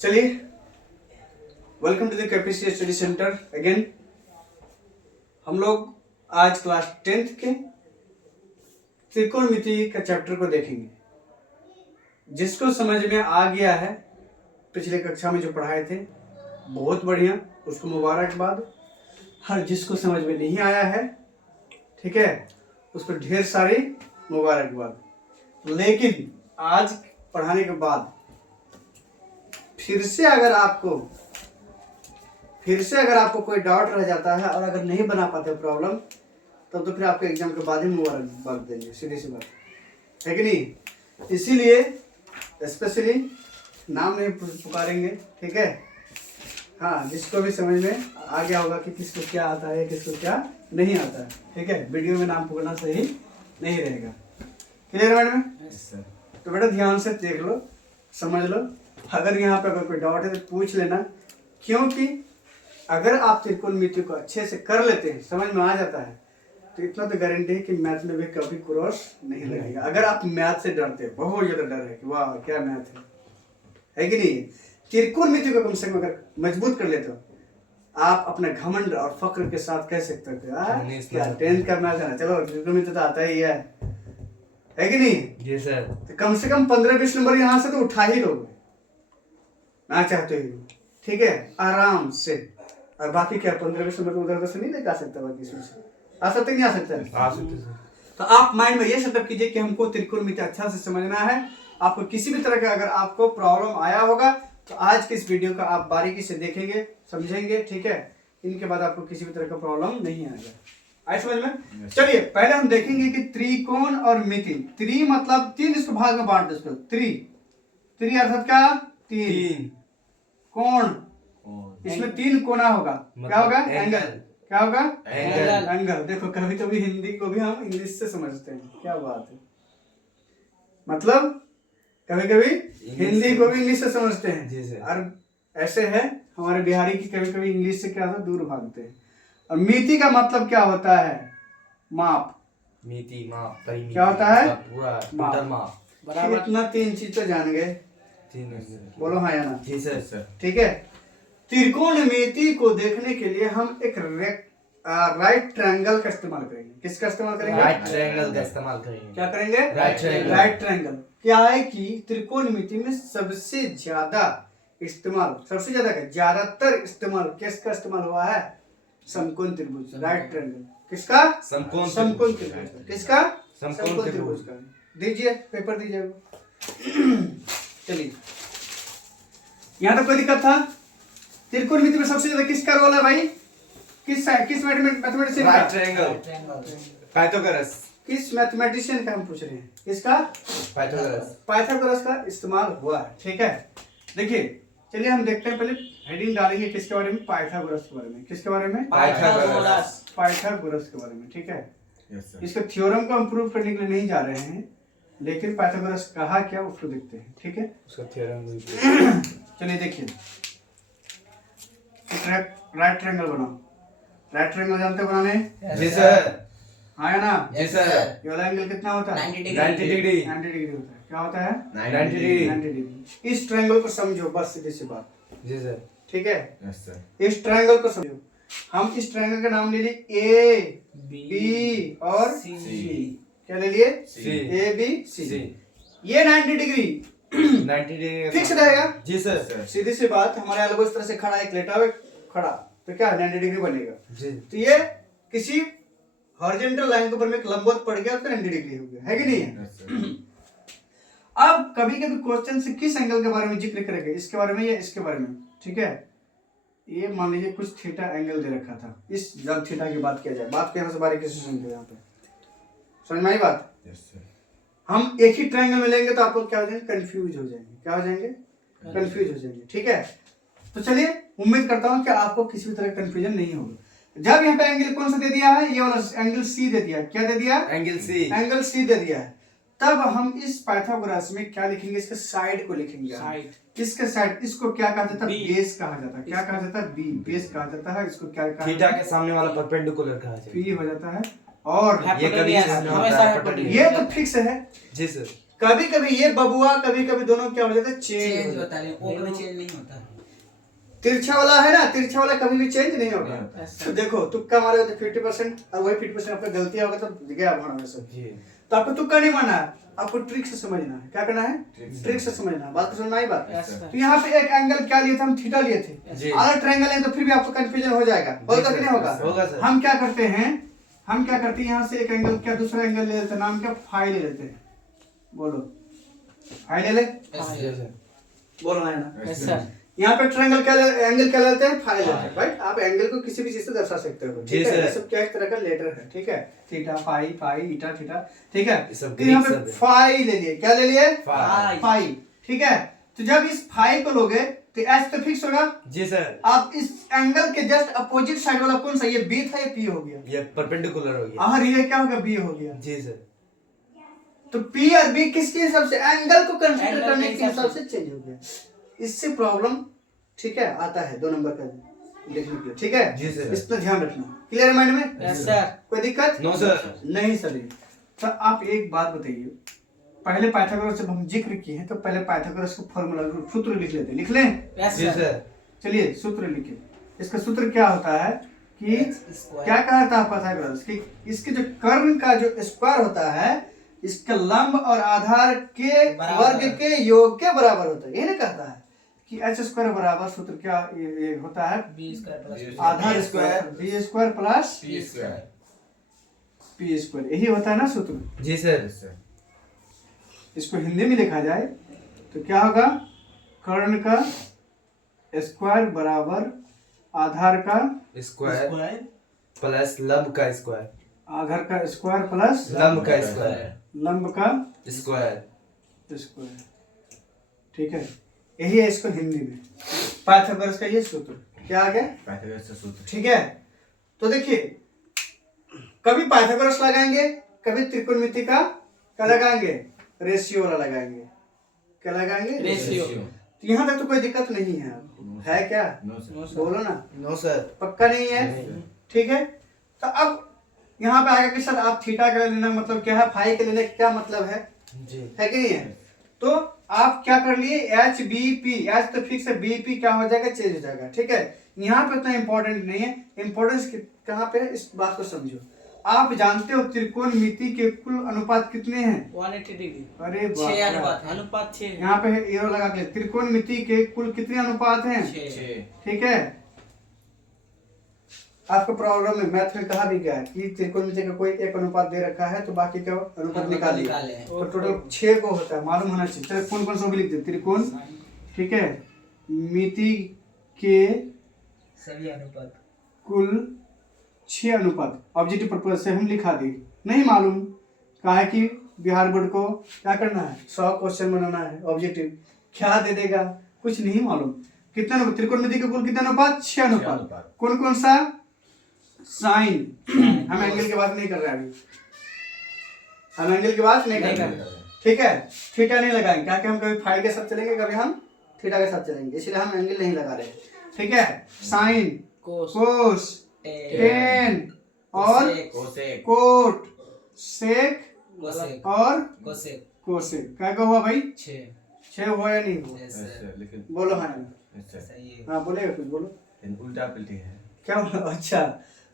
चलिए, welcome to the capacity study centre again. हम लोग आज क्लास 10th के त्रिकोणमिति का चैप्टर को देखेंगे। जिसको समझ में आ गया है, पिछले कक्षा में जो पढ़ाए थे, बहुत बढ़िया, उसको मुबारकबाद। हर जिसको समझ में नहीं आया है, ठीक है, उसको ढेर सारी मुबारकबाद। लेकिन आज पढ़ाने के बाद फिर से अगर आपको कोई डाउट रह जाता है और अगर नहीं बना पाते प्रॉब्लम, तब तो फिर आपके एग्जाम के बाद ही मुबारकबाद देंगे, सीधी सी बात है कि नहीं। इसीलिए स्पेशली नाम नहीं पुकारेंगे, ठीक है। हाँ, जिसको भी समझ में आ गया होगा कि किसको क्या आता है, किसको क्या नहीं आता है, ठीक है, वीडियो में नाम पुकारना सही नहीं रहेगा। क्लियर है मैडम? Yes sir. तो बेटा ध्यान से देख लो, समझ लो। अगर यहाँ पे अगर कोई डाउट है तो पूछ लेना, क्योंकि अगर आप त्रिकोणमिति को अच्छे से कर लेते हैं, समझ में आ जाता है, तो इतना तो गारंटी है कि मैथ में भी कभी क्रॉस नहीं लगेगा। अगर आप मैथ से डरते हैं, बहुत ज्यादा डर है कि वाह क्या मैथ है कि नहीं, त्रिकोणमिति को कम से कम अगर मजबूत कर लेते हो, आप अपने घमंड और फक्र के साथ कह सकते हो क्या 10th का मैथ है ना, चलो त्रिकोणमिति तो आता ही है कि नहीं? जी सर। तो कम से कम 15-20 नंबर यहाँ से तो उठा ही लोगे ना चाहते हो, ठीक है, आराम से। और बाकी क्या 15-20 नंबर उधर से नहीं लेके आ सकता, बाकी इसमें से आ सकते नहीं आ सकता? आ सकते सर। तो आप माइंड में ये सेटअप कीजिए कि हमको त्रिकोणमिति अच्छा से समझना है। आपको किसी भी तरह का अगर आपको प्रॉब्लम आया होगा तो आज के इस वीडियो का आप बारीकी से देखेंगे, समझेंगे, ठीक है। इनके बाद आपको किसी भी तरह का प्रॉब्लम नहीं आएगा। आए समझ में? चलिए, पहले हम देखेंगे कि त्रिकोण और मिति। त्रि मतलब तीन, इसको भाग में बांट दो इसको। त्रि अर्थात क्या? तीन। कोण, इसमें तीन कोना होगा, क्या होगा? एंगल। क्या होगा? एंगल। देखो, कभी कभी हिंदी को भी हम इंग्लिश से समझते हैं, क्या बात है, मतलब कभी कभी हिंदी को भी इंग्लिश से समझते हैं। और ऐसे है हमारे बिहारी की कभी कभी इंग्लिश से क्या होता है, दूर भागते हैं। और मिति का मतलब क्या होता है? माप। मिति माप, परिमिति क्या होता है? पूरा माप। बराबर। इतना तीन चीज तो जान गए, बोलो हाँ या ना? जी सर। ठीक है। त्रिकोणमिति को देखने के लिए हम एक राइट ट्रायंगल का इस्तेमाल करेंगे। किसका इस्तेमाल करेंगे? राइट ट्रायंगल का इस्तेमाल करेंगे। क्या करेंगे? Right triangle. क्या है कि त्रिकोणमिति में सबसे ज्यादा ज्यादातर इस्तेमाल किसका इस्तेमाल हुआ है? समकोण त्रिभुज, राइट ट्रायंगल। किसका? समकोण त्रिभुज। किसका? समकोण त्रिभुज का। दीजिए, पेपर दीजिए। चलिए, यहाँ तक कोई दिक्कत था? त्रिकोणमिति में सबसे ज्यादा किसका रोल है भाई? किस मैथमेटिशियन का? पाइथागोरस। किस मैथमेटिशियन का हम पूछ रहे हैं? किसका? पाइथागोरस का इस्तेमाल हुआ है, ठीक है। देखिए, चलिए हम देखते हैं, पहले हेडिंग डालेंगे किसके बारे में? पाइथागोरस के बारे में। किसके बारे में? पाइथागोरस के बारे में, ठीक है। इसके थ्योरम को हम प्रूव करने के लिए नहीं जा रहे हैं, लेकिन पाइथागोरस कहा क्या उसको देखते हैं, ठीक है। उसका थ्योरम चलिए देखिए, राइट ट्रायंगल बनाओ। राइट ट्रायंगल जानते हो बनाने? जी सर। हाँ या ना? जी सर। ये वाला एंगल कितना होता है? 90 डिग्री। 90 डिग्री होता है। क्या होता है? 90 डिग्री। 90 डिग्री। इस ट्रायंगल को समझो, बस सीधी सी बात। जी सर। ठीक है। Yes sir. इस ट्रायंगल को समझो। हम इस ट्रायंगल का नाम ले लिए ए, बी और सी। क्या ले लिए? ए, बी, सी। ये 90 डिग्री 90 डिग्री फिक्स रहेगा। जी सर। सीधी सी बात, हमारे एल्बो इस तरह से खड़ा, एक लेटा हुआ खड़ा, तो क्या 90 डिग्री बनेगा जी। तो ये किसी हॉरिजॉन्टल लाइन के ऊपर में एक लंबवत पड़ गया तो 90 डिग्री हो गया, है कि नहीं है? अब कभी कभी क्वेश्चन से किस एंगल के बारे में जिक्र करेंगे, इसके बारे में या इसके बारे में, ठीक है। ये मान लीजिए कुछ थीटा एंगल दे रखा था, इस जब थीटा की बात किया जाए, बात को यहाँ से बारीकी से सुनते, यहाँ पे समझ में आई बात? हम एक ही ट्रायंगल में लेंगे तो आप लोग क्या हो जाएंगे? कंफ्यूज हो जाएंगे। क्या हो जाएंगे? कंफ्यूज हो जाएंगे, ठीक है। तो चलिए, उम्मीद करता हूं कि आपको किसी भी तरह का कंफ्यूजन नहीं होगा। जब यहाँ पे एंगल कौन सा दे दिया है? ये वाला एंगल सी दे दिया। क्या दे दिया? एंगल सी दे दिया है। तब हम इस पाइथागोरस में क्या लिखेंगे? इसके साइड को लिखेंगे। किसके साइड? इसको क्या कहा जाता है? बेस कहा जाता है। क्या कहा जाता है? बी, बेस कहा जाता है। इसको क्या कहा? थीटा के सामने वाला परपेंडिकुलर कहा जाता है। पी हो जाता है। और ये कभी ये तो फिक्स है जी सर। कभी कभी ये बबुआ कभी कभी दोनों क्या हो जाता है, चेंज चेंज होता है, ओ कभी चेंज नहीं होता है। तिरछा वाला है ना, तिरछा वाला कभी भी चेंज नहीं होगा। तो देखो तुक्का मारे हो तो 50% और वही 50% आपका गलती होगा तो गया भाड़ा में सब। जी तो आपको तुक्का नहीं मारना है, आपको ट्रिक से समझना है। क्या करना है, ट्रिक से समझना है। बात को समझ में आई बात। तो यहाँ पे एक एंगल क्या लिए थे हम, थीटा लिए थे। जी। अगर ट्रायंगल है तो फिर भी आपको कंफ्यूजन हो जाएगा, होगा कि नहीं होगा? होगा सर। हम क्या करते हैं, यहाँ से एक एंगल क्या दूसरा एंगल ले लेते हैं, नाम क्या, फाई ले लेते हैं। बोलो फाई ले ले, जी सर। बोलना है ना। Yes sir. यहाँ पे ट्रायंगल क्या एंगल क्या लेते हैं, फाई लेते हैं। राइट, आप एंगल को किसी भी चीज से दर्शा सकते हो। जी ठीक है, सर। ये सब क्या एक तरह का लेटर है। ठीक है, थीटा फाई, फाई ईटा थीटा। ठीक है, ये सब तो यहाँ ग्रीक पे शब्द है। फाई ले लिए, क्या ले लिए, फाई। फाई। ठीक है, तो जब इस फाई को लोगे तो एच तो फिक्स होगा। जी सर। आप इस एंगल के जस्ट अपोजिट साइड वाला कौन सा, ये बी था, ये पी हो गया। ये परपेंडिकुलर हो गया। और ये क्या हो गया, बी हो गया। जी सर। तो पी और बी किसके हिसाब से, एंगल को कंसीडर एंगल करने के के हिसाब हिसाब से चेंज हो गया। इससे प्रॉब्लम, ठीक है, आता है 2 नंबर का लिखने के लिए। ठीक है, जी सर। इस पर ध्यान रखना। क्लियर है माइंड में? Yes sir. कोई दिक्कत नो सर। नहीं सर। तो आप एक बात बताइए, पहले पाइथागोरस जब हम जिक्र किए हैं तो पहले पाइथागोरस को फॉर्मूला सूत्र लिख लेते हैं। लिख लें? यस जी सर। सर। चलिए सूत्र लिखिए। इसका सूत्र क्या होता है कि स्क्वायर। क्या कहा था पाइथागोरस कि इसके जो कर्ण का जो स्क्वायर होता है, इसका लंब और आधार के बराबर। वर्ग के योग के बराबर होता है। ये ना कहता है कि एच स्क्वायर बराबर सूत्र क्या ये होता है, बी स्क्वायर प्लस आधार square B square plus P square. P square, यही होता है ना सूत्र। जी सर। इसको हिंदी में लिखा जाए तो क्या होगा, कर्ण का स्क्वायर बराबर आधार का स्क्वायर प्लस लंब का स्क्वायर। आधार का स्क्वायर प्लस लंब का स्क्वायर। लंब का स्क्वायर। स्क्वायर। ठीक है, यही है इसको हिंदी में पाइथागोरस का ये सूत्र। क्या आ गया? पाइथागोरस का सूत्र। ठीक है, तो देखिए कभी पाइथागोरस लगाएंगे, कभी त्रिकोणमिति का क्या लगाएंगे, रेशियो वाला लगाएंगे। क्या लगाएंगे? रेशियो। तो यहाँ तक तो कोई दिक्कत नहीं है। है क्या, नो सर। बोलो ना, नो सर। पक्का नहीं है? नहीं। ठीक है, तो अब यहाँ पे आएगा कि सर आप थीटा का लेना मतलब क्या है, फाई के लेने का क्या मतलब जी। है कि नहीं है? तो आप क्या कर लिए, एच बी पी, एच तो फिक्स है, बी पी क्या हो जाएगा, चेंज हो जाएगा। ठीक है, यहाँ पे इतना इंपॉर्टेंट नहीं है। इंपॉर्टेंस कहाँ पे है, इस बात को समझो। आप जानते हो त्रिकोणमिति के कुल अनुपात कितने हैं? 180 डिग्री। अरे 6 बाप अनुपात रे। अनुपात 6। यहाँ पे एरो लगा के त्रिकोणमिति के कुल कितने अनुपात हैं? 6। ठीक है, आपको प्रॉब्लम में मैथ में कहा भी गया है कि त्रिकोणमिति का कोई एक अनुपात दे रखा है तो बाकी का अनुपात निकालिए। निकाले। तो टोटल 6 को होता है, मालूम होना चाहिए। चलो कौन कौन सा भी लिखते हैं, त्रिकोण, ठीक है, मिति के सभी अनुपात। कुल 6 अनुपात ऑब्जेक्टिव पर्पज से हम लिखा दी। नहीं मालूम, कहा है कि बिहार बोर्ड को क्या करना है, 100 क्वेश्चन बनाना है ऑब्जेक्टिव, क्या दे देगा कुछ नहीं मालूम। कितना अनुपात, त्रिकोणमिति के कुल कितना अनुपात, 6 अनुपात। कौन कौन सा, साइन, हम एंगल की बात नहीं कर रहे हैं अभी, हम एंगल की बात नहीं कर रहे हैं। ठीक है, थीटा नहीं लगाएंगे, क्या कि हम कभी फाई के साथ चलेंगे, कभी हम थीटा के साथ चलेंगे, इसलिए हम एंगल नहीं लगा रहे। ठीक है, साइन, कोस, कोस, टेन और कोसेक। कोट, सेक कोसेक, और कोसेक। कोसेक। क्या हुआ भाई, 6। 6 हुआ या नहीं हुआ? Yes sir. लेकिन बोलो हाँ सही है। हाँ, बोलेगा कुछ, बोलो उल्टा पलटी है। क्या बोला? अच्छा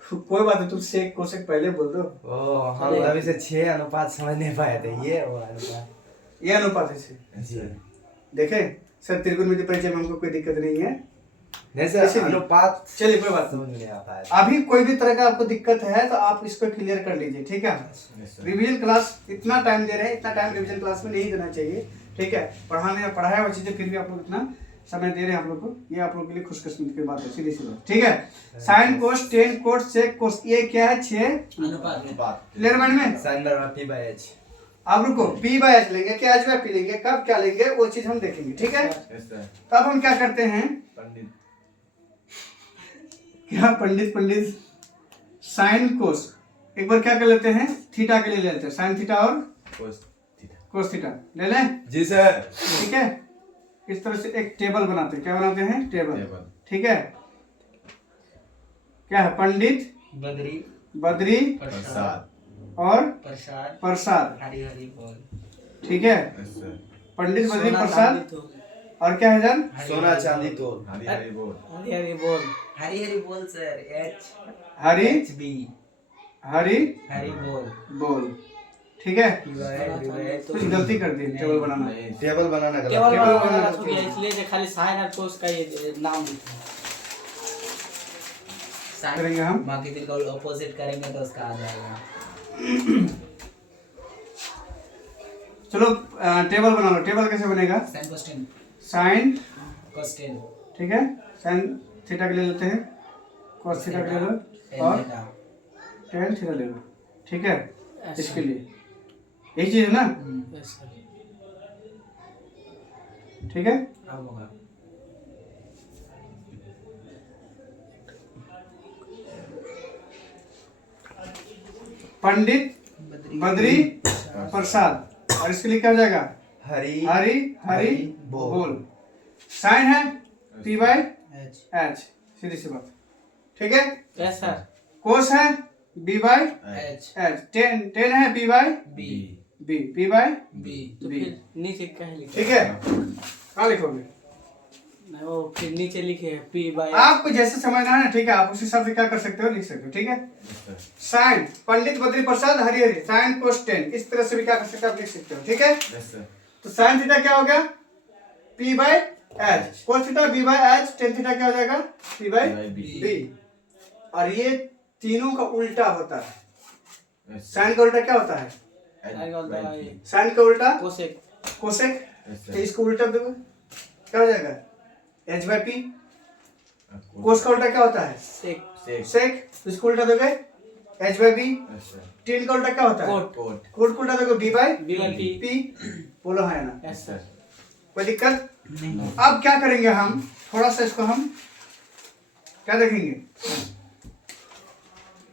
कोई बात नहीं, तुम सेक कोसेक पहले बोल दो। ओ हम अभी से 6 अनुपात समझ नहीं पाए थे, ये वो अनुपात। ये अनुपात है 6। जी। देखे सर, त्रिकोणमिति परिचय में हमको कोई दिक्कत नहीं है। नहीं सर, इसीलिए- अनुपात चलिए कोई बात समझ नहीं, नहीं आ पाया। अभी कोई भी तरह का आपको दिक्कत है तो आप इसको क्लियर कर लीजिए। ठीक है, रिवीजन क्लास इतना टाइम दे रहे हैं, इतना टाइम रिवीजन क्लास में नहीं देना चाहिए। ठीक है, पढ़ाया हुआ चीजें फिर भी आप लोग इतना समय दे रहे हैं आप लोग को, ये आप लोग के लिए खुशकिस्मत की बात है, सीधी सी बात। ठीक है, साइन कोस टेन कोस सेक कोस, ये क्या है, 6 अनुपात। क्लियर माइंड में? साइन बराबर p by h। आप रुको, पी बाय एच लेंगे, क्या एच बाय पी लेंगे, कब क्या लेंगे वो चीज हम देखेंगे। ठीक है, तो अब हम क्या करते हैं, पंडित। क्या पंडित साइन कोस, एक बार क्या कर लेते हैं, थीटा के लिए ले लेते हैं, साइन थीटा और कोस थीटा ले लें। जी सर। ठीक है, इस तरह से एक टेबल बनाते हैं, क्या बनाते हैं, टेबल। ठीक है, क्या है, पंडित, बद्री, बद्री प्रसाद, और प्रसाद, प्रसाद। हरी हरी बोल। ठीक है। Yes, sir. पंडित बद्री सोना प्रसाद चांदी तोल। और क्या है जान? सोना चांदी तोल। हरी हरी बोल। हरी हरी बोल। हरी हरी बोल सर। हरी HB हरी हरी बोल। बोल, ठीक है। डिवाइड कुछ गलती कर दी टेबल बनाना। नहीं, टेबल बनाना गलत टेबल है। बनाना गलत हो गया इसलिए जो खाली साइन और कोस का ये नाम लिखा है। करेंगे हम। बाकी बिल्कुल ऑपोजिट करेंगे तो उसका आ जाएगा। चलो टेबल बना लो। टेबल कैसे बनेगा? साइन क्वेश्चन साइन, क्वेश्चन ठीक है, साइन थीटा के ले लेते हैं, कॉस थीटा के ले लो और टेन थीटा ले लो, ठीक है। इसके लिए यही चीज है ना, ठीक है। अब होगा पंडित बद्री प्रसाद और इसके लिए क्या हो जाएगा? हरी हरी हरी बोल। साइन है पी बाई एच एच, सीधी सी बात, ठीक है। Yes sir. कोस है B by H H, tan tan है B by B B, B by B तो बी। फिर नीचे क्या है लिखा? ठीक है। कहाँ लिखोगे? नहीं वो फिर नीचे लिखे है पी बाई आपको जैसे समझना है ना, ठीक है, आप उस हिसाब से क्या कर सकते हो, लिख सकते हो, ठीक है। Yes, sir. Sign Pandit Badri Prasad Hari Hari, sine cos ten, इस तरह से भी क्या कर सकते हो, आप लिख सकते हो, ठीक है। Yes, sir. तो साइन थीटा क्या हो गया? P by H, cos theta B by H, tan theta क्या हो जाएगा? P by P by B. B. और ये तीनों का उल्टा होता है। Yes, sir. साइन का उल्टा क्या होता है? H साइन का उल्टा by है। B. साइन का उल्टा कोसेक कोसेक, Yes, तो sir. इसको उल्टा दो क्या हो जाएगा? H by P. Cos. कोस का उल्टा क्या होता है? सेक Sec. सेक, तो इसको उल्टा दोगे H by B. Yes, sir. Tan का उल्टा क्या होता है? Coat Cot. कोट को उल्टा दोगे B by B by P P. बोलो है ना, यस सर। कोई दिक्कत? नहीं अब क्या करेंगे हम, थोड़ा सा इसको हम क्या देखेंगे,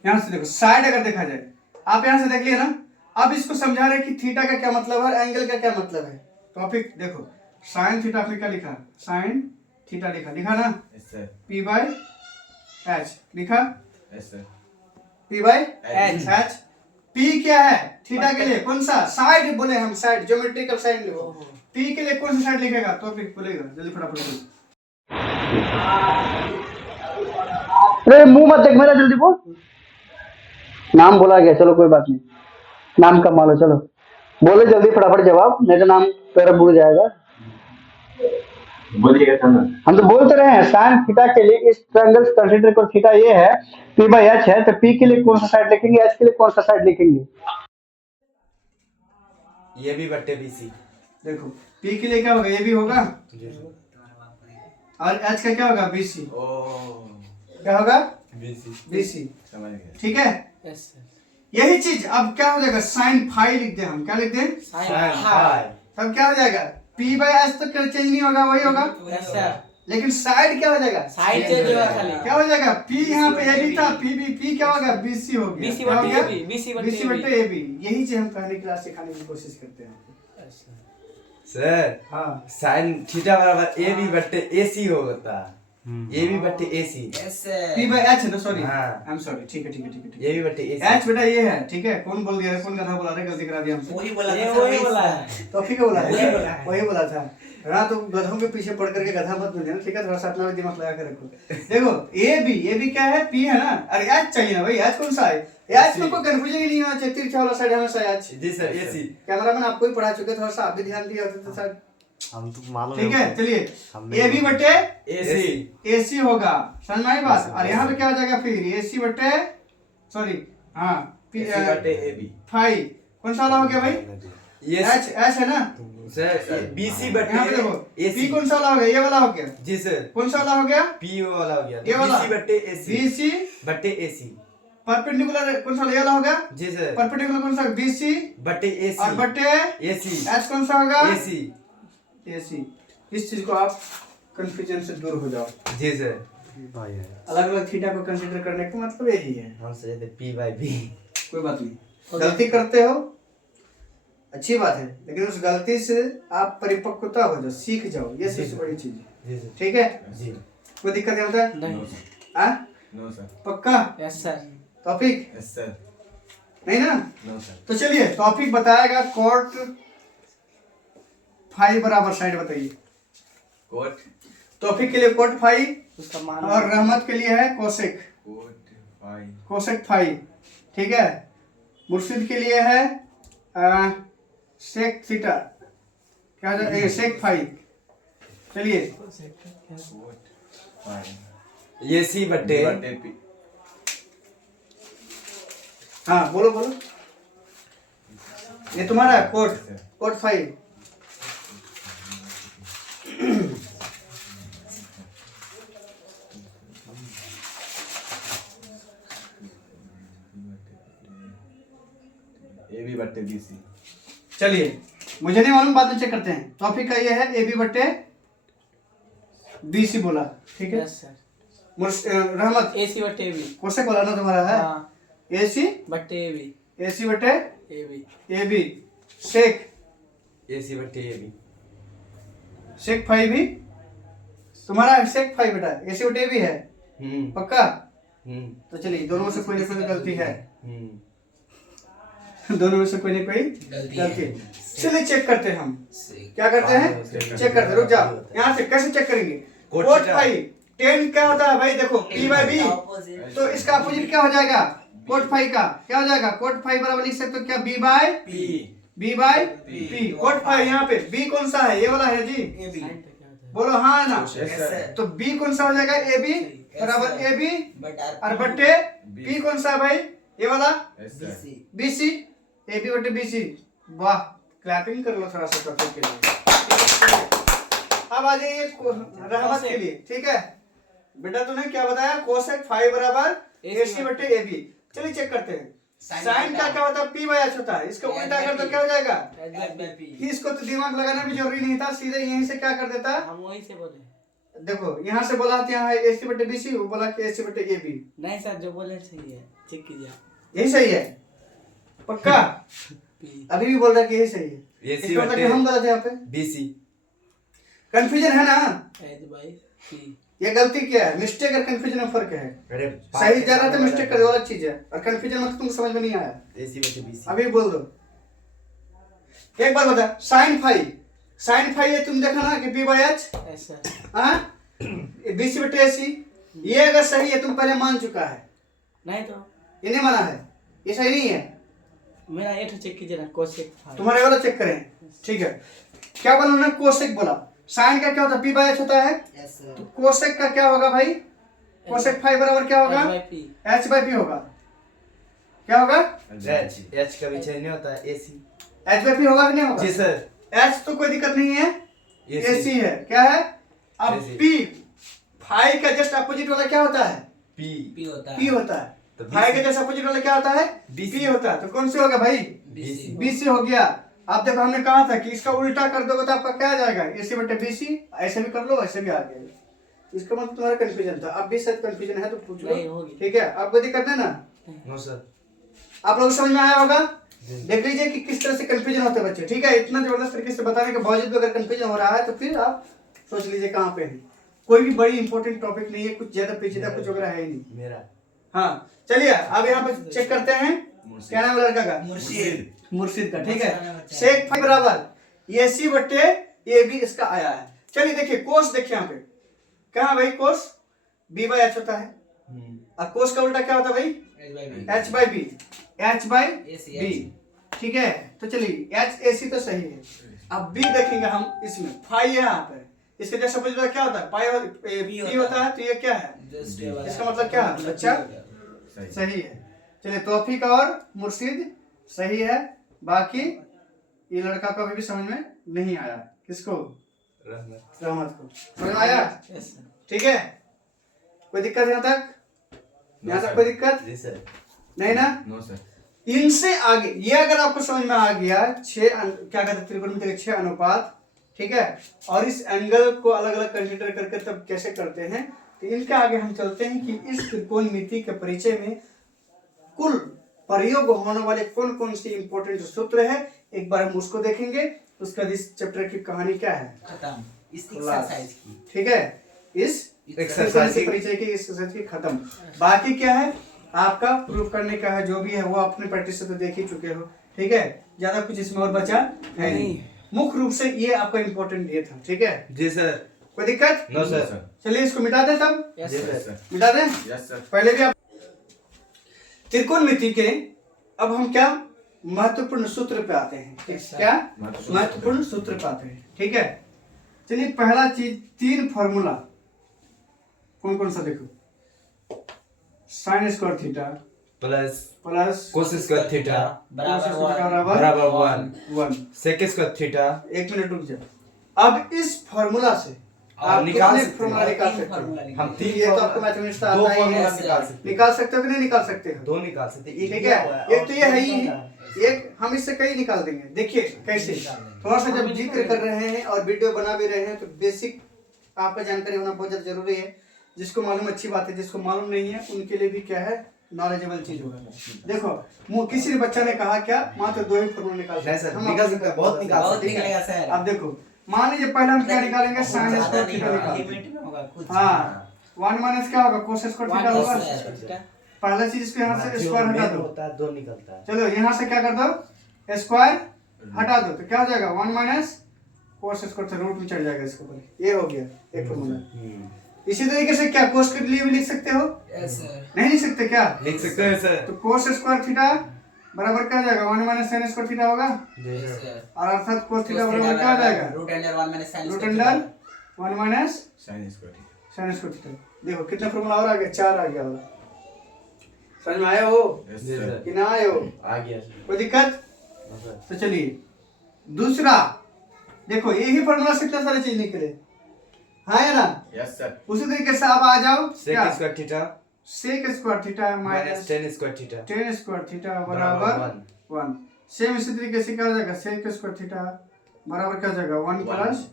यहां से देखो, साइड अगर देखा जाए, आप यहां से देख लिए ना। अब इसको समझा रहे कि थीटा का क्या मतलब है, एंगल का क्या मतलब है। टॉपिक देखो, साइन थीटा आपने क्या लिखा? साइन थीटा लिखा, लिखा ना। Yes, sir. P by H लिखा, Yes, sir. P by H H. P क्या है थीटा के लिए? कौन सा साइड बोले हम? साइड, ज्योमेट्रिकल साइड लिखो। पी के लिए कौन सा साइड लिखेगा? तो बोलेगा जल्दी फटाफट बोलो। अरे मुंह मत देख मेरा, जल्दी बोल। नाम बोला गया, चलो कोई बात नहीं, नाम कमा लो, चलो बोले जल्दी फटाफट जवाब, नहीं तो नाम तेरा बुड़ जाएगा। बोलिएगा सर। हम तो बोलते रहे हैं साइन थीटा के लिए इस ट्रायंगल कंसीडर करो, थीटा ये है, पी बाई एच है, तो पी के लिए कौन सा साइड लिखेंगे, एच के लिए कौन सा साइड लिखेंगे? ये भी बट्टे बीसी। देखो पी के लिए क्या होगा? ये भी होगा, और एच का क्या होगा? बीसी। ओह। क्या होगा? बीसी। बीसी, समझ गया। ठीक है। Yes sir. यही चीज अब क्या हो जाएगा? साइन फाई लिख दे, हम क्या लिख दें? साइन हाई तब क्या हो जाएगा? पी बाई एच तो चेंज नहीं होगा, वही होगा, यस सर। लेकिन साइड क्या हो जाएगा? साइड चेंज होगा खाली। क्या हो जाएगा? पी यहाँ पे ए बी था, पी बी, पी क्या होगा? बीसी हो गया। बीसी क्या हो बटे गया? AB, BC बटे बीसी बटे ए बी। यही चीज हम कहने की क्लास सिखाने की कोशिश करते हैं। सर हाँ, साइन थीटा बराबर ए बी बट्टे ए सी होता। ए बी बट्टे A C. Yes sir. P by H है ना, सॉरी, हाँ। आई एम सॉरी, ठीक है ठीक है ठीक है ठीक ए बी बट्टे ए है। एच बेटा ये है, ठीक है। कौन बोल दिया? कौन गधा बोला? गलती करा दिया हमसे। वही बोला था, वही बोला है। तो ठीक है बोला है, वही बोला है। वही बोला था। हाँ, तो गधों के पीछे पड़ करके गधा मत बन जाना, ठीक है। थोड़ा सा अपना भी दिमाग लगा के रखो। देखो ए बी क्या है? पी है ना, अरे एच चाहिए ना भाई। एच कौन सा है? एच में कोई कंफ्यूजन ही नहीं होना चाहिए, तिरछा वाला साइड हमेशा एच। जी सर ए सी। कैमरामैन आपको ही पढ़ा चुके, थोड़ा सा आप भी ध्यान दिया होते तो सर, हम तो मालूम ठीक है। चलिए, हमने ए बी बटे ए सी। एसी होगा, समझ में आई बात? और यहाँ पे क्या हो जाएगा फिर? एसी बटे, सॉरी, हाँ, ए सी बट्टे ए बी। फाई कौन सा वाला हो गया भाई? ये एच एच है ना। सर बी सी यहाँ पे बट्टे देखो, ए पी सी। कौन सा वाला हो गया? ये वाला हो गया। जी सर कौन सा वाला हो गया? पी वाला हो गया। ये वाला? बी सी बट्टे ए सी। बीसी बट्टे ए सी। परपेंडिकुलर कौन सा वाला? ये वाला हो गया। जी सर परपेंडिकुलर कौन सा? बीसी बट्टे ए और सी। बटे ए सी। एच कौन सा होगा? ए सी। एसी। इस चीज को आप कंफ्यूजन से दूर हो जाओ। जी सर भाई है। अलग अलग थीटा को कंसीडर करने का मतलब यही है। हम सोचे थे पी बाई बी। कोई बात नहीं, गलती करते हो अच्छी बात है, लेकिन उस गलती से आप परिपक्वता हो जाओ, सीख जाओ, ये सबसे बड़ी चीज है, जी सर ठीक है। जी। कोई दिक्कत नहीं होता है? नहीं हाँ? No sir. पक्का? Yes sir. Topic yes sir. नहीं ना? No sir. तो चलिए, टॉपिक बताएगा कॉट फाई बराबर साइड बताइए। कोट तौफीक के लिए कोट फाई उसका मान और रहमत के लिए है cosec, cot phi cosec phi. ठीक है, मुर्शिद के लिए है सेक थीटा, क्या सेक फाई। चलिए कोट फाई ये सी बट्टे बट्टे पी हाँ बोलो बोलो, ये तुम्हारा है cot, cot phi. A B बट्टे बी सी। चलिए मुझे नहीं मालूम, बाद में चेक करते हैं। टॉपिक का ये है ए बी बट्टे बी सी बोला, ठीक है। Yes sir. रहमत AC बट्टे AB। कोसेक बोला ना तुम्हारा है, हाँ ए सी बट्टे AB। ए सी बट्टे AB। A B. Sec A C बट्टे ए बी। शेख फाई भी तुम्हारा है, शेख फाई बेटा ए सी बट्टे ए बी है पक्का। तो चलिए दोनों में से कोई ना कोई गलती है, दोनों में से कोई ना कोई गलती है। चलिए चेक करते हैं हम, क्या करते हैं चेक करते हैं। रुक जाओ, यहाँ से कैसे चेक करेंगे। कोट फाई 10 क्या होता है भाई, देखो P बाई बी, तो इसका अपोजिट क्या हो जाएगा कोट फाई का, क्या हो जाएगा कोट फाई बराबर लिख सकते हो क्या B by B by P. Cot phi यहाँ पे बी कौन सा है, ये वाला है जी, बोलो हाँ है ना। तो बी कौन सा हो जाएगा ए बी बराबर ए बी और बट्टे पी कौन सा है भाई, ये वाला बी सी, ए बी बट्टे बी सी। वाह, क्लैपिंग कर लो थोड़ा सा टॉपिक के लिए। अब आ जाइए रहमत के लिए, ठीक है बेटा। तूने क्या बताया, कोसेक फाई बराबर ए सी बट्टे ए बी। चलिए चेक करते हैं। साइन का क्या होता है, पी बाई एच होता है, इसका उल्टा कर तो क्या हो जाएगा। इसको तो दिमाग लगाना भी जरूरी नहीं था, सीधे यहीं से क्या कर देता। हम वहीं से बोले। देखो यहाँ से बोला था, यहाँ ए सी बट्टे बी सी, वो बोला कि ए सी बट्टे ए बी। नहीं सर, जो बोले सही है, चेक कीजिए। यही सही है पक्का। अभी भी बोल रहा है कि यही सही है, ये सी इसका मतलब कि बट्टे हम गलत है यहाँ पे। B C. कंफ्यूजन है ना, एच बाई पी। ये गलती क्या है, मिस्टेक और कंफ्यूजन में फर्क है। अरे सही जा रहा था, मिस्टेक कर दो, अलग चीज है। और कंफ्यूजन मतलब तुमको समझ में नहीं आया, ए सी बट्टे बी सी। अभी बोल दो। एक बार बता, साइन फाई ये तुम देखा ना कि B by H, yes sir. हाँ बी सी बटे ए सी, ये अगर सही है तुम पहले मान चुका है, नहीं तो ये नहीं माना है, ये सही नहीं है। मेरा एट चेक कीजिए ना, कोसेक फाई। तुम्हारे वाला चेक करें, ठीक है। क्या बोला उन्होंने, कोसेक बोला। साइन का क्या होता है, पी बाई एच होता है, तो कोसेक का क्या होगा भाई, कोसेक फाई बराबर क्या होगा, एच बाई पी होगा। क्या होगा, एच का भी चेंज नहीं होता है, ए सी एच बाई पी होगा कि नहीं होगा जी सर। एच तो कोई दिक्कत नहीं है, AC ए सी है, क्या है। अब AC पी फाई का जस्ट अपोजिट वाला क्या होता है, पी पी होता पी होता है। तो फाई का जस्ट अपोजिट वाला क्या होता है, BC पी होता है। तो कौन से होगा भाई, BC बी सी हो गया। आप देखो हमने कहा था कि इसका उल्टा कर दोगे तो आपका क्या आ जाएगा, ए सी बटे बी सी। ऐसे भी कर लो, ऐसे भी आ गया। इसका मतलब तुम्हारा कंफ्यूजन था, अब भी शायद कंफ्यूजन है तो पूछ लो, नहीं होगी। ठीक है। आपको दिक्कत है ना, नो सर। आप लोग समझ में आया होगा। देख लीजिए कि किस तरह से कंफ्यूजन होते हैं बच्चे, ठीक है। इतना जबरदस्त तरीके से बताने के बावजूद भी अगर कंफ्यूजन हो रहा है तो फिर आप सोच लीजिए कहाँ पे है। कोई भी बड़ी इंपॉर्टेंट टॉपिक नहीं है, कुछ ज्यादा पेचीदा कुछ वगैरह है ही नहीं। मेरा हाँ चलिए अब यहाँ पे चेक करते हैं, क्या नाम है लड़का का, मुर्शिद का, ठीक है। शेख फाई बराबर ए सी बट्टे ए बी इसका आया है। चलिए देखिए कोस, देखिए यहाँ पे क्या है भाई, कोस बी बाई एच होता है, और कोस का उल्टा क्या होता है भाई, H by B, H by B, ठीक है। तो चलिए एच ए सी तो सही है। अब बी देखेंगे हम, इसमें फाई है यहाँ पे, इसके जैसा कुछ क्या होता है, पाई बी होता है, तो ये क्या है, इसका मतलब क्या है बच्चा, सही है। चलिए तौफीक और मुर्शिद सही है, बाकी ये लड़का को अभी भी समझ में नहीं आया। किसको, रहमत को समझ में आया, ठीक है। कोई दिक्कत यहाँ तक, यहाँ तक कोई दिक्कत जी सर। नहीं ना। No sir. इनसे आगे ये अगर आपको समझ में आ गया, क्या कहते हैं त्रिकोणमिति के 6 अनुपात, ठीक है। और इस एंगल को अलग अलग कंसीडर करके तब कैसे करते हैं, तो इनके आगे हम चलते हैं कि इस त्रिकोणमिति के परिचय में कुल प्रयोग होने वाले कौन कौन से इंपॉर्टेंट सूत्र है, एक बार हम उसको देखेंगे। उसके बाद इस चैप्टर की कहानी क्या है, खत्म इस एक्सरसाइज की, ठीक है। इस एक्सरसाइज के परिचय की, इस एक्सरसाइज की खत्म। बाकी क्या है आपका प्रूफ करने का है, जो भी है वो अपने प्रैक्टिस से तो देख ही चुके हो, ठीक है। ज्यादा कुछ इसमें और बचा है नहीं। मुख्य रूप से ये आपका इम्पोर्टेंट ये था, ठीक है? जी सर। कोई दिक्कत? No sir. चलिए इसको मिटा दें तब, यस जी सर। सर। मिटा दें। Yes sir. पहले भी आप त्रिकोणमिति के अब हम क्या महत्वपूर्ण सूत्र पे आते हैं, ठीक? Yes, sir. क्या महत्वपूर्ण महत्वपूर्ण सूत्र पे आते हैं, ठीक है? चलिए पहला चीज, 3 फॉर्मूला कौन कौन सा देखो, sign square theta plus plus cos square theta बराबर बराबर 1 1। सेक स्क्वायर थीटा। 1 मिनट रुक जाओ। अब इस फॉर्मूला से आप निकाल कितने सकते फॉर्मूला हैं। निकाल तीन सकते फॉर्मूला हैं? हम ये तो आपको मैथमेटिक्स दो आता ही फॉर्मूला है, निकाल सकते हैं। निकाल सकते हो कि नहीं निकाल सकते हो? दो निकाल सकते हैं। एक ठीक दिया है, हुआ है एक तो ये है ही, और एक हम इससे कई निकाल देंगे। देखिए कैसे, निकाल देंगे। थोड़ा सा जब जिक्र कर रहे हैं और वीडियो बना भी रहे हैं तो बेसिक आपका जानकारी होना बहुत ज्यादा जरूरी है। जिसको मालूम अच्छी बात है, जिसको मालूम नहीं है उनके लिए भी क्या है, नॉलेजेबल चीज होगा। देखो किसी ने बच्चा ने कहा क्या, मात्र 2 ही फॉर्मूला निकाल नहीं सर, हम निकाल आपको सकते हैं, बहुत निकाल बहुत सकते हैं। निकलेगा सर। अब देखो मान लीजिए पहले हम क्या निकालेंगे, साइन ज्यादा स्क्वायर नहीं थीटा होगा, निकालेंगे। लिमिट में होगा कुछ। हाँ 1 माइनस क्या होगा, कोस स्क्वायर थीटा होगा। वन पहला चीज इसको यहाँ से जो स्क्वायर हटा मेन दो। होता है 2 निकलता है। चलो यहाँ से क्या कर दो, स्क्वायर हटा दो तो क्या हो जाएगा, 1 माइनस कोस स्क्वायर रूट में चढ़ जाएगा इसके ऊपर। ये हो गया एक फॉर्मूला। इसी तरीके से क्या कोस के लिए भी लिख सकते हो, यस सर। नहीं लिख सकते क्या? लिख सकते हैं सर। तो कोस स्क्वायर थीटा बराबर क्या हो जाएगा, 1 माइनस साइन स्क्वायर थीटा होगा। जी यस सर। सर। और अर्थात कोस थीटा बराबर क्या हो जाएगा, root under 1 minus sine root under 1 minus sine square theta. Sine square theta. देखो कितना फॉर्मूला और आ गया, 4 आ गया होगा। समझ में आया हो यस जी सर। सर। कि ना आए हो? आ गया सर। कोई दिक्कत? No sir. तो चलिए दूसरा देखो, यही फॉर्मूला से कितने सारे चीज निकले, हाँ या ना? Yes sir. उसी तरीके से आप आ जाओ क्या, sec square theta sec square theta minus minus tan square theta 10 square theta बराबर बराबर 1। सेम इसी तरीके से क्या हो जाएगा, सेक स्क्वायर थीटा बराबर क्या हो जाएगा, 1 प्लस।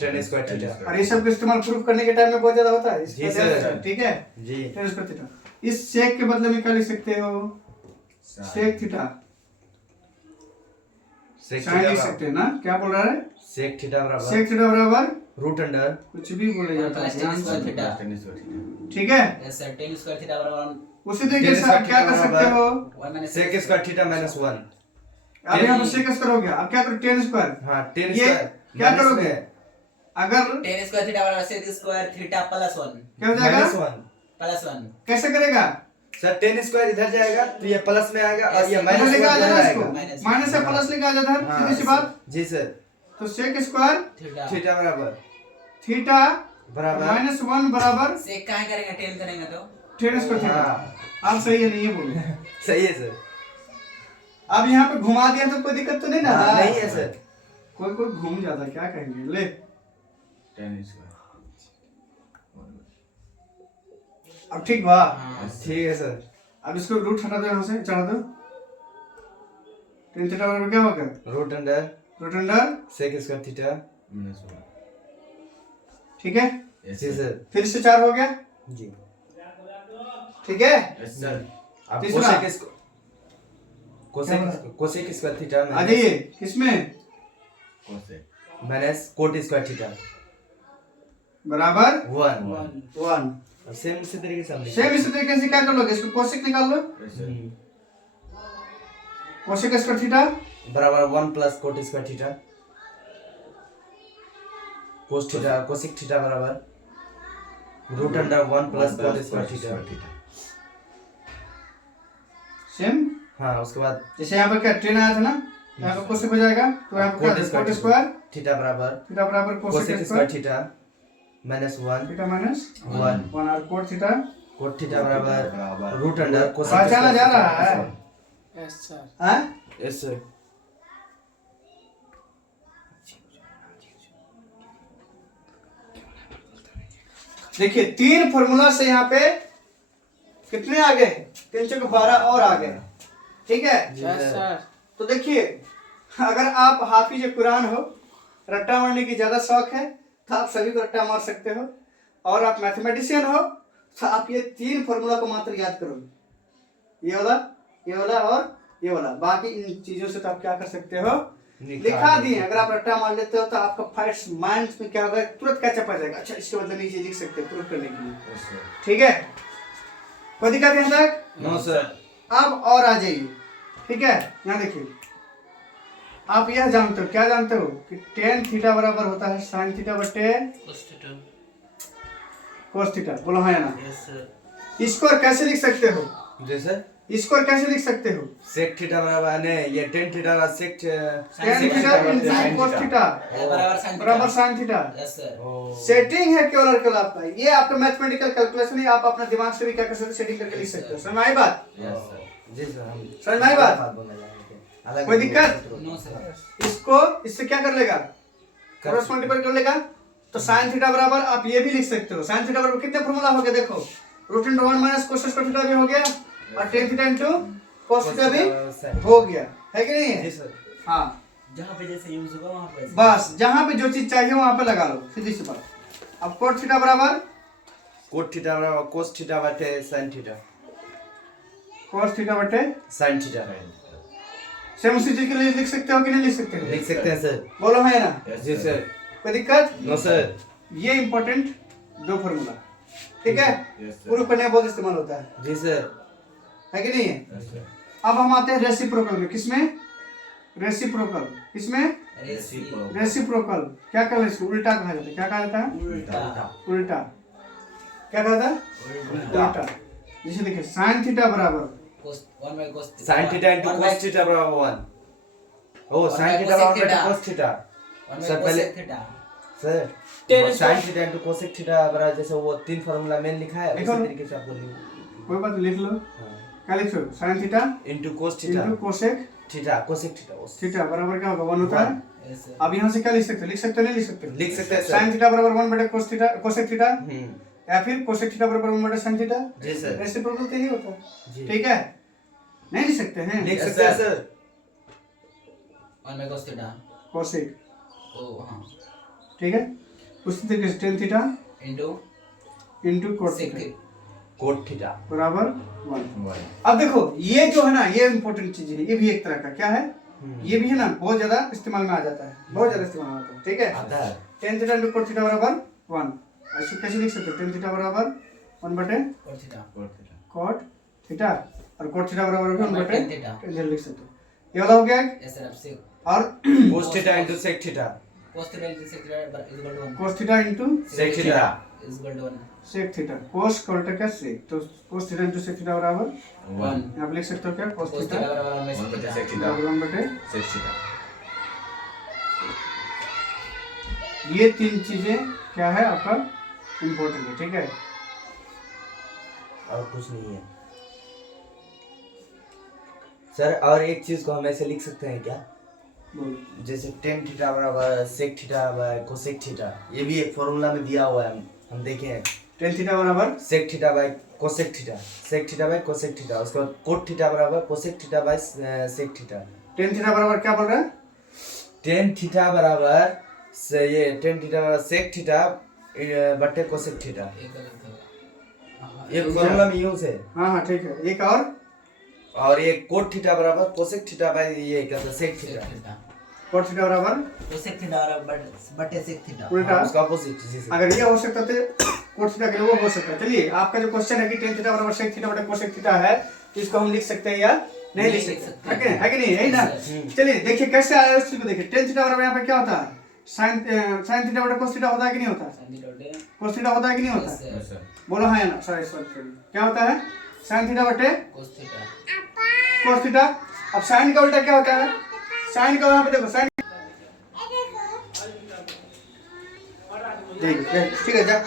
10 square theta. और ये सब का इस्तेमाल प्रूफ करने के टाइम में बहुत ज्यादा होता है जी इसका सर। ध्यान रखना, ठीक है? जी 10 स्क्वायर थीटा। इस सेक के बदले में क्या लिख सकते हो, सेक थीटा। सेक साइन थीटा लिख सकते हैं ना, क्या बोल रहा है, सेक थीटा बराबर सेक थीटा बराबर रूट अंडर कुछ भी बोले जाता है, प्लस ध्यान 10 स्क्वायर से। थीटा। Ten square theta. ठीक है? Yes sir. 10 स्क्वायर थीटा बराबर उसी तरीके से आप क्या कर सकते हो, 1 minus sec square theta minus 1। अब यहाँ पर सेक स्क्वायर हो गया, अब क्या करो 10 स्क्वायर। हाँ 10 ये स्क्वायर क्या करोगे, अगर 10 स्क्वायर थीटा बराबर सेक स्क्वायर थीटा प्लस 1 क्या हो जाएगा, माइनस 1 प्लस 1। कैसे करेगा, सर 10 स्क्वायर इधर जाएगा तो ये प्लस में आएगा और ये Yes, माइनस माइनस लेके आ में जाना इसको, आएगा। माइनस। माइनस से प्लस लेके आ जाता है, हाँ, सीधी सी बात। जी सर। तो सेक स्क्वायर थीटा थीटा बराबर थीटा बराबर माइनस 1 बराबर सेक कहाँ करेंगे, 10 करेंगे तो 10 स्क्वायर थीटा। हाँ। आप सही है नहीं है बोलो। सही है सर। अब यहाँ पे घुमा दिया तो कोई दिक्कत तो नहीं ना, हाँ, नहीं है सर। कोई कोई घूम जाता है, क्या कहेंगे, ले 10 स्क्वायर। अब ठीक बा। हाँ। ठीक है सर। अब इसको रूट हटा दो, यहाँ से चढ़ा दो, 10 थीटा बराबर क्या होगा, root under root under, sec square theta. Minus 1। ठीक है? यस जी सर। सर। फिर से 4 हो गया, जी ठीक है? Yes sir. अब तीसरा। कोसेक स्क्वायर थीटा आ जाइए किसमें, cosec minus cot square theta बराबर 1। 1। अब सेम इसी तरीके से हम लिखेंगे। सेम इसी तरीके से क्या कर लोगे, इसको कोसेक निकाल लो, yes sir. Cosec square theta बराबर 1 plus cot square theta cos theta cosec theta बराबर root under 1 plus cot square theta. Same. हाँ उसके बाद जैसे यहाँ पर क्या ट्रेन आया था ना, यहाँ पर कोसेक हो जाएगा, तो यहाँ पर क्या कोट स्क्वायर थीटा बराबर थीटा बराबर cosec cosec square square theta minus 1 theta minus 1 1 और कोट थीटा। कोट थीटा बराबर रूट अंडर कोसेक पहचाना जा रहा है, यस सर। हाँ? Yes sir. देखिए 3 फॉर्मूला से यहाँ पे कितने आ गए, 3 चौके 12 और आ गए, ठीक है? Yes sir. तो देखिए अगर आप हाफिज कुरान हो, रट्टा मारने की ज्यादा शौक है तो आप सभी को रट्टा मार सकते हो, और आप मैथमेटिशियन हो तो आप ये 3 फॉर्मूला को मात्र याद करोगे, ये वाला और ये वाला। बाकी इन चीजों से तो आप क्या कर सकते हो, लिखा दिए। अगर आप रट्टा मार लेते हो तो आपका फर्स्ट माइंड में क्या होगा, तुरंत क्या चपा जाएगा, अच्छा इसके बदले में ये लिख सकते हैं प्रूफ करने के लिए, यस सर। ठीक है? कोई दिक्कत यहाँ तक? No sir. अब और आ जाइए, ठीक है? यहाँ देखिए आप यह जानते हो, क्या जानते हो कि टेन थीटा बराबर होता है साइन थीटा बटे कोस थीटा। बोलो हाँ या ना। Yes sir. इसको और कैसे लिख सकते हो? जैसे इसको और कैसे लिख सकते हो? सेक थीटा बराबर ने ये टेन थीटा का sec tan theta into cos theta बराबर sine theta. Yes sir. Setting है केवल और केवल आपका, ये आपका मैथमेटिकल कैलकुलेशन है, आप अपने दिमाग से भी क्या कर सकते हो, सेटिंग करके लिख सकते हो। समझ में आई बात? Yes sir. जी सर, हम समझ में आई बात? अलग कोई दिक्कत? No sir. इसको इससे क्या कर लेगा, क्रॉस मल्टीप्लाई कर लेगा। तो साइन थीटा बराबर आप ये भी लिख सकते हो, साइन थीटा बराबर कितने फॉर्मूला हो गए देखो, root into 1 minus cos square theta भी हो गया और tan theta into cos theta भी हो गया, है कि नहीं जी है? सर। हाँ, जहाँ पे जैसे यूज होगा वहाँ पे बस जहाँ पे जो चीज चाहिए वहाँ पे लगा लो, सीधी सी बात। अब कोट थीटा बराबर कोट थीटा बराबर कोस थीटा बटे साइन थीटा। कोस थीटा बटे साइन थीटा सेम उसी चीज के लिए लिख सकते हो कि नहीं लिख सकते हो? लिख सकते हैं सर। बोलो है ना। जी सर। कोई दिक्कत? No sir. ये इंपॉर्टेंट दो फॉर्मूला, ठीक है, यस सर। प्रूफ करने में बहुत इस्तेमाल होता जी सर। है कि नहीं है? Yes sir. अब हम आते हैं रेसिप्रोकल में। किसमें? रेसिप्रोकल। किसमें? रेसिप्रोकल। क्या कहते हैं इसको? उल्टा कहा जाता है। क्या कहा जाता है? उल्टा। उल्टा। क्या कहा जाता है? उल्टा। जैसे देखिए साइन थीटा बराबर कोस 1 by cos sign theta into cos theta बराबर 1। ओ साइन थीटा बराबर कोस थीटा। सर पहले sir sign theta into cosec theta बराबर जैसे वो तीन फार्मूला मैंने लिखा है उसी तरीके से आपको कोई बात नहीं, लिख लो। क्या लिख लो? Sine theta into cos theta into cosec theta cosec theta theta बराबर क्या होगा? 1 होता है। Yes sir. अब यहाँ से क्या लिख सकते हो? लिख सकते हो नहीं लिख सकते हो? लिख सकते हैं सर। साइन थीटा बराबर 1 बटे कोस थीटा कोसेक थीटा या फिर कोसेक थीटा बराबर 1 बटे साइन थीटा। जी सर। रेसिप्रोकल तो यही होता जी। है, ठीक है? नहीं लिख सकते हैं? लिख सकते हैं sir. 1 by cos theta. Cosec, ओ हाँ। ठीक है। उसी तरीके से tan theta into into cot sec theta cot theta बराबर 1। 1 अब देखो ये जो है ना, ये इंपॉर्टेंट चीज है, ये भी एक तरह का क्या है, ये भी है ना बहुत ज्यादा इस्तेमाल में आ जाता है, बहुत ज्यादा इस्तेमाल में आता है, ठीक है? आता है। Ten theta into coat theta बराबर 1। ऐसे कैसे लिख सकते हो? टेन थीटा बराबर 1 बटे कोस थीटा। कोट थीटा और कोट थीटा बराबर 1 बटे टेन थीटा। टेन थीटा लिख सकते हो। ये वाला हो गया। Yes sir. अब सेक और cos theta into sec theta cos theta into sec theta is equal to 1। Cos theta into sec theta is equal to 1। Sec theta. Cos का उल्टा क्या? सेक। तो cos theta into sec theta बराबर 1। यहाँ पे लिख सकते हो क्या? कोस कोस थीटा थीटा बराबर 1 1 बटे सेक थीटा। थीटा। बराबर 1 बटे। Sec theta. ये तीन चीजें क्या है आपका इम्पोर्टेंट है, ठीक है? और कुछ नहीं है सर। और एक चीज को हम ऐसे लिख सकते हैं क्या, बोलो। जैसे टेन थीटा बराबर sec theta by cosec theta, ये भी एक फॉर्मूला में दिया हुआ है, हम देखे हैं। टेन थीटा बराबर sec theta by cosec theta, sec theta by cosec theta, उसके बाद कोट थीटा बराबर cosec theta by sec theta. Tan theta बराबर क्या बोल रहा है? टेन थीटा बराबर से ये टेन थीटा बराबर सेक थीटा बटे कोसेक थीटा, एक गलत होगा। ये फॉर्मूला में यूज है। हाँ हाँ ठीक है। एक और ये कोट थीटा बराबर कोसेक थीटा बाय ये क्या था sec sec theta. Theta. Cot theta बराबर कोसेक थीटा बराबर बटे सेक थीटा। उल्टा। हाँ, उसका अपोजिट। जी सर। अगर ये हो सकता तो कोट थीटा के लिए वो हो सकता है। चलिए आपका जो क्वेश्चन है कि टेन थीटा बराबर सेक थीटा बटे कोसेक थीटा है, इसको हम लिख सकते हैं या नहीं लिख सकते? है कि नहीं? यही ना। चलिए देखिए कैसे आया उस चीज को देखिए। टेन थीटा बराबर यहाँ पे क्या होता है? साइन थीटा बटे कोस थीटा होता है कि नहीं होता? साइन थीटा बटे कोस थीटा होता है कि नहीं होता? Yes yes sir. सर। बोलो हाँ या ना। सॉरी क्या होता है? साइन थीटा बटे कोस थीटा। Cos theta. अब साइन का उल्टा क्या होता है? साइन का यहाँ पे देखो साइन, ठीक है जा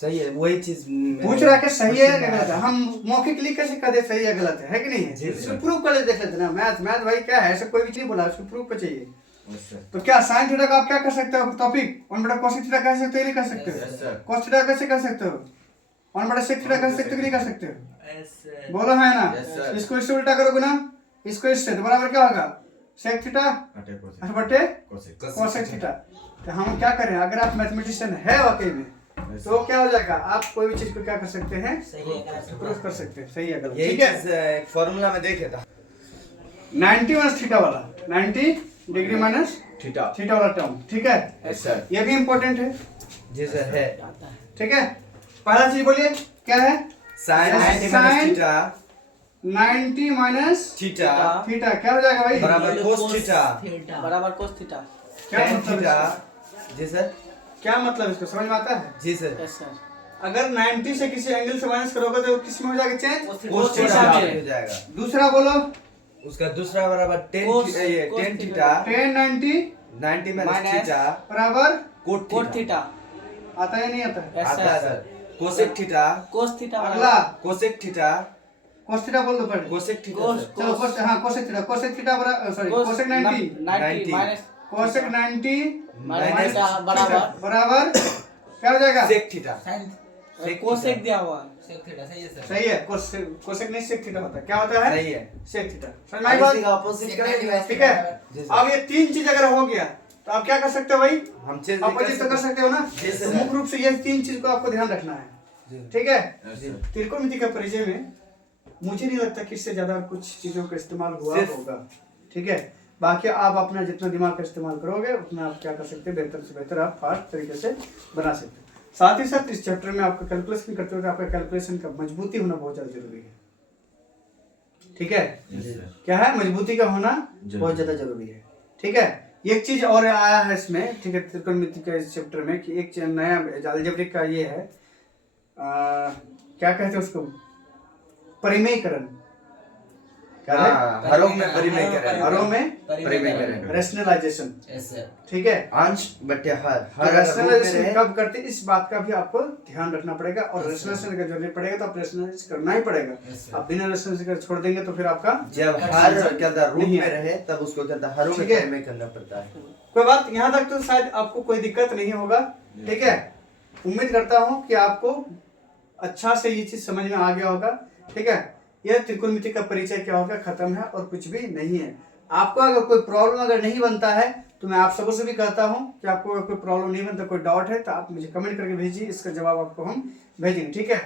सही है, वही चीज पूछ रहा है कि सही है या गलत है। हम मौके के लिए कैसे कह दे सही है गलत है कि नहीं है? जी, इसको प्रूफ कर देख लेते ना। मैथ मैथ भाई क्या है, ऐसा कोई भी चीज नहीं बोला, उसको प्रूफ पे चाहिए। Yes sir. तो क्या साइन थीटा का आप क्या कर सकते हो? टॉपिक 1 बटा कोस थीटा कह सकते हो नहीं कर सकते यस हो? सर। कोस थीटा कैसे कर सकते हो? 1 बटा सेक थीटा कर सकते हो कि नहीं कर सकते हो? Yes sir. बोलो है ना। Yes, sir. इसको इससे उल्टा करोगे ना, इसको इससे, तो बराबर क्या होगा? सेक थीटा बटे कोसेक। बटे कोसेक। Cosec theta. तो हम क्या करें, अगर आप मैथमेटिशियन है वाकई में तो क्या हो जाएगा, आप कोई भी चीज को क्या कर सकते हैं? सही है गलत प्रूफ कर सकते हैं सही है गलत, ये ठीक है? चीज एक फॉर्मूला में देखे था। 90 माइनस थीटा वाला, 90 डिग्री माइनस थीटा। थीटा वाला टर्म, ठीक है? Yes sir. ये भी इम्पोर्टेंट है, जी सर है। ठीक है? पहला चीज बोलिए क्या है? Sine 90 Sin- minus theta 90 minus theta theta क्या हो जाएगा भाई? बराबर cos थीटा बराबर cos थीटा। क्या tan मतलब थीटा। इसका? जी सर। क्या मतलब इसको समझ में आता है? जी सर। Yes sir. अगर 90 से किसी एंगल से माइनस करोगे तो किस में हो जाएगा चेंज? cos थीटा हो जाएगा। दूसरा बोलो। उसका दूसरा बराबर tan cos theta 10 90 90 minus Minus theta बराबर cot cot थीटा। आता है नहीं आता? यस आता है sir. Sir. cosec theta cos theta अगला cosec थीटा cos थीटा बोल दो पहले। cosec theta cos sir. चलो cos हाँ cosec थीटा बराबर sorry cosec 90 90 minus cosec 90 minus theta बराबर बराबर क्या हो जाएगा? sec थीटा कोसेक दिया हुआ है। सही है कोसेक नहीं सेक थीटा होता है। क्या होता है? सही है। Sec theta. समझ में आई बात? ऑपोजिट ठीक है। जी सर। अब ये तीन चीज अगर हो गया तो आप क्या कर सकते हो भाई? हम चेंज अपोजिट तो कर सकते हो ना? जी सर। तो मुख्य रूप से ये तीन चीज को आपको ध्यान रखना है। जी। ठीक है। Yes, sir. त्रिकोणमिति का परिचय में मुझे नहीं लगता कि इससे ज्यादा कुछ चीजों का इस्तेमाल हुआ सिर्फ- होगा। ठीक है। बाकी आप अपना जितना दिमाग का इस्तेमाल करोगे उतना आप क्या कर सकते हैं, बेहतर से बेहतर आप फास्ट तरीके से बना सकते हो। साथ ही साथ इस चैप्टर में आपका कैलकुलेशन करते हुए आपका कैलकुलेशन का मजबूती होना बहुत ज्यादा जरूरी है। ठीक है। Yes, sir. क्या है? मजबूती का होना बहुत ज्यादा जरूरी है। ठीक है। एक चीज और आया है इसमें, ठीक है, त्रिकोणमिति के इस चैप्टर में कि एक नया अलजेब्रिक का ये है क्या कहते हैं उसको, परिमेयकरण। क्या है? हरों में परिमेय करें। हरों में परिमेय करें। रेशनलाइजेशन। ठीक है। अंश बटे हर तो हर अगर रूप में रेशनलाइजेशन रहे कब करते हैं इस बात का भी आपको ध्यान रखना पड़ेगा। और रेशनलाइजेशन का जरूरत पड़ेगा तो आप रेशनलाइज करना ही पड़ेगा। आप बिना रेशनलाइज छोड़ देंगे तो फिर आपका जब हर क्या होता है रूप नहीं में है। रहे तब उसको क्या होता है हरों में ठीक है। परिमेय करना पड़ता है। कोई बात यहाँ तक तो शायद आपको कोई दिक्कत नहीं होगा। ठीक है। उम्मीद करता हूँ कि आपको अच्छा से ये चीज समझ में आ गया होगा। ठीक है। यह त्रिकोणमिति का परिचय क्या होगा, खत्म है और कुछ भी नहीं है। आपको अगर कोई प्रॉब्लम अगर नहीं बनता है तो मैं आप सबों से भी कहता हूँ कि आपको अगर कोई प्रॉब्लम नहीं बनता, कोई डाउट है तो आप मुझे कमेंट करके भेजिए, इसका जवाब आपको हम भेजेंगे। ठीक है।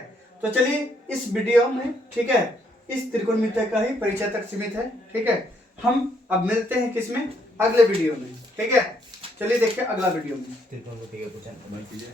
तो चलिए इस वीडियो में, ठीक है, इस त्रिकोणमिति का ही परिचय तक सीमित है। ठीक है। हम अब मिलते हैं किसमें, अगले वीडियो में। ठीक है। चलिए देखिए अगला वीडियो में। त्रिकोणमिति का कुछ Bye, कीजिए.